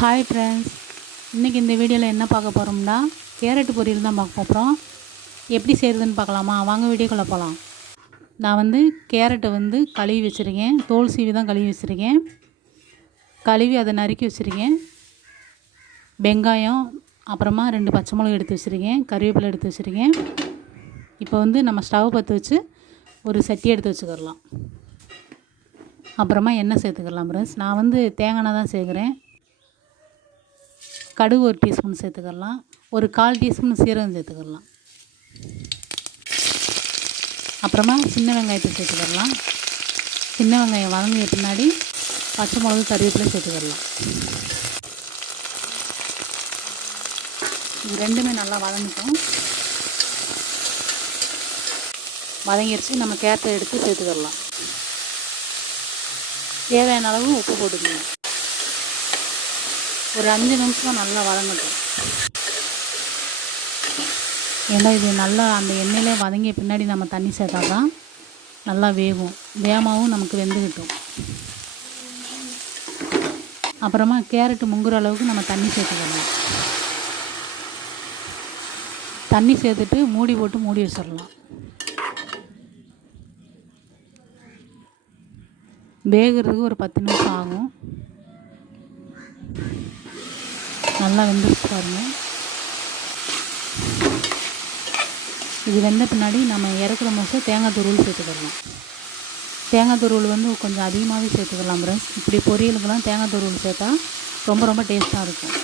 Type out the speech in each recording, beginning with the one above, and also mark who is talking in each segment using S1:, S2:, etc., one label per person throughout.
S1: Hi friends இன்றைக்கி இந்த வீடியோவில் என்ன பார்க்க போகிறோம்னா கேரட் பொரியல் தான் பார்க்க போகிறோம் எப்படி செய்கிறதுன்னு பார்க்கலாமா? வாங்க வீடியோக்குள்ளே போகலாம் நான் வந்து கேரட்டை வந்து கழுவி வச்சுருக்கேன். தோல் சீவி தான் கழுவி வச்சுருக்கேன். கழுவி அதை நறுக்கி வச்சுருக்கேன். வெங்காயம் அப்புறமா ரெண்டு பச்சை மிளகு எடுத்து வச்சுருக்கேன். கருவேப்பிலை எடுத்து வச்சுருக்கேன். இப்போ வந்து நம்ம ஸ்டவ் பற்ற வச்சு ஒரு சட்டி எடுத்து வச்சுக்கிடலாம். அப்புறமா எண்ணெய் சேர்த்துக்கலாம் ஃப்ரெண்ட்ஸ் நான் வந்து தேங்காய் தான் சேர்க்குறேன். கடுகு ஒரு டீஸ்பூன் சேர்த்துக்கலாம். ஒரு கால் டீஸ்பூன் சீரகம் சேர்த்துக்கலாம். அப்புறமா சின்ன வெங்காயத்தை சேர்த்துக்கலாம். சின்ன வெங்காயம் வதங்கிய பின்னாடி பச்சை மிளகு கருவேப்பிலை சேர்த்துக்கலாம். இது ரெண்டுமே நல்லா வதங்கிட்டோம். வதங்கிடுச்சு நம்ம கேரட்டை எடுத்து சேர்த்துக்கலாம். தேவையான அளவு உப்பு போட்டுக்கணும். ஒரு அஞ்சு நிமிஷம் நல்லா வதங்கட்டும். ஏன்னா இது நல்லா அந்த எண்ணெயிலே வதங்கிய பின்னாடி நம்ம தண்ணி சேர்த்தா தான் நல்லா வேகும். வேகமாகவும் நமக்கு வெந்துக்கிட்டும் அப்புறமா கேரட்டு முங்குற அளவுக்கு நம்ம தண்ணி சேர்த்துக்கலாம் தண்ணி சேர்த்துட்டு மூடி போட்டு மூடி வச்சிடலாம். வேகிறதுக்கு ஒரு பத்து நிமிஷம் ஆகும். நல்லா வெந்துருச்சு பாருங்க. இது வெந்த பின்னாடி நம்ம இறக்குற மோசம் தேங்காய் துருவல் சேர்த்துக்கிடலாம் தேங்காய் துருவல் வந்து கொஞ்சம் அதிகமாகவே சேர்த்துக்கலாம் ப்ரஸ் இப்படி பொரியலுக்கெல்லாம் தேங்காய் துருவல் சேர்த்தா ரொம்ப ரொம்ப டேஸ்ட்டாக இருக்கும்.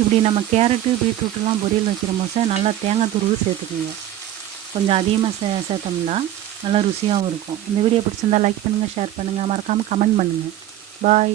S1: இப்படி நம்ம கேரட்டு பீட்ரூட்டெலாம் பொரியல் வைக்கிற மோசம் நல்லா தேங்காய் துருவல் சேர்த்துக்குங்க. கொஞ்சம் அதிகமாக சே சேர்த்தோம்னா நல்லா ருசியாகவும் இருக்கும். இந்த வீடியோ பிடிச்சிருந்தால் லைக் பண்ணுங்கள் ஷேர் பண்ணுங்கள் மறக்காமல் கமெண்ட் பண்ணுங்கள் பாய்